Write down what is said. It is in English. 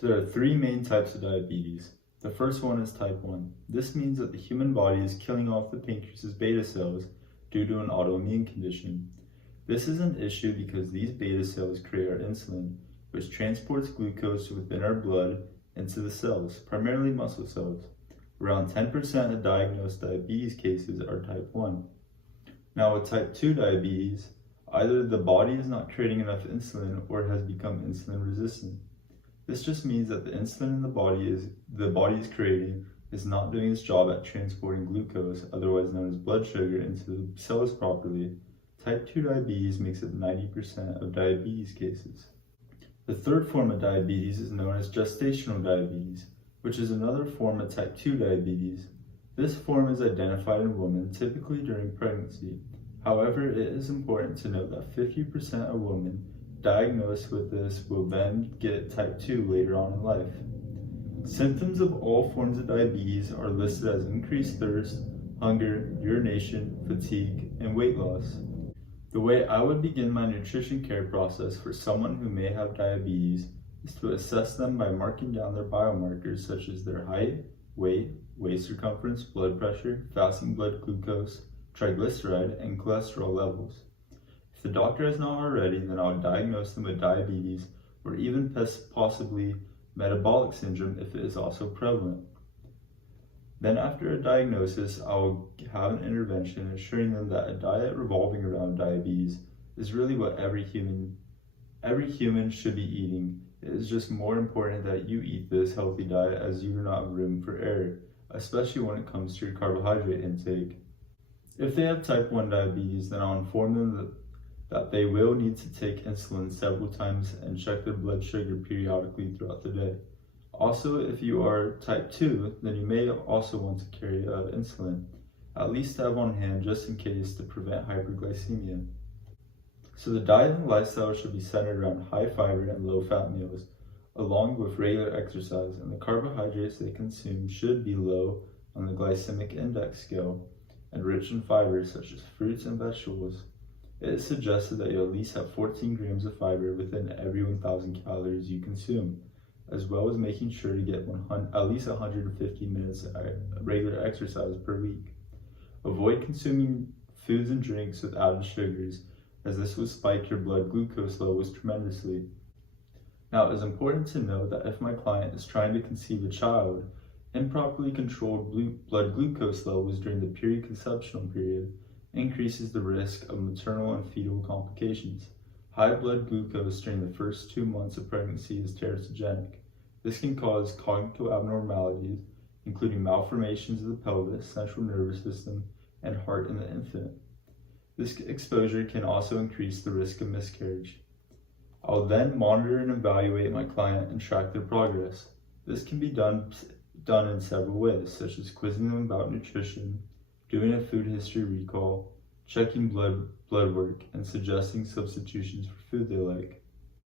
So there are three main types of diabetes. The first one is type 1. This means that the human body is killing off the pancreas's beta cells due to an autoimmune condition. This is an issue because these beta cells create our insulin, which transports glucose within our blood into the cells, primarily muscle cells. Around 10% of diagnosed diabetes cases are type 1. Now with type 2 diabetes, either the body is not creating enough insulin or it has become insulin resistant. This just means that the insulin the body is creating is not doing its job at transporting glucose, otherwise known as blood sugar, into the cells properly. Type 2 diabetes makes up 90% of diabetes cases. The third form of diabetes is known as gestational diabetes, which is another form of type 2 diabetes. This form is identified in women typically during pregnancy. However, it is important to note that 50% of women diagnosed with this will then get type 2 later on in life. Symptoms of all forms of diabetes are listed as increased thirst, hunger, urination, fatigue, and weight loss. The way I would begin my nutrition care process for someone who may have diabetes is to assess them by marking down their biomarkers such as their height, weight, waist circumference, blood pressure, fasting blood glucose, triglyceride, and cholesterol levels. If the doctor has not already, then I would diagnose them with diabetes or even possibly metabolic syndrome if it is also prevalent. Then after a diagnosis, I will have an intervention assuring them that a diet revolving around diabetes is really what every human should be eating. It is just more important that you eat this healthy diet as you do not have room for error, especially when it comes to your carbohydrate intake. If they have type 1 diabetes, then I'll inform them that they will need to take insulin several times and check their blood sugar periodically throughout the day. Also, if you are type 2, then you may also want to carry insulin, at least have on hand just in case to prevent hyperglycemia. So the diet and lifestyle should be centered around high fiber and low fat meals, along with regular exercise, and the carbohydrates they consume should be low on the glycemic index scale and rich in fiber such as fruits and vegetables. It is suggested that you at least have 14 grams of fiber within every 1,000 calories you consume, as well as making sure to get at least 150 minutes of regular exercise per week. Avoid consuming foods and drinks with added sugars, as this will spike your blood glucose levels tremendously. Now, it is important to note that if my client is trying to conceive a child, improperly controlled blood glucose levels during the periconceptional period increases the risk of maternal and fetal complications. High blood glucose during the first 2 months of pregnancy is teratogenic. This can cause cognitive abnormalities, including malformations of the pelvis, central nervous system, and heart in the infant. This exposure can also increase the risk of miscarriage. I'll then monitor and evaluate my client and track their progress. This can be done in several ways, such as quizzing them about nutrition, doing a food history recall, checking blood work, and suggesting substitutions for food they like.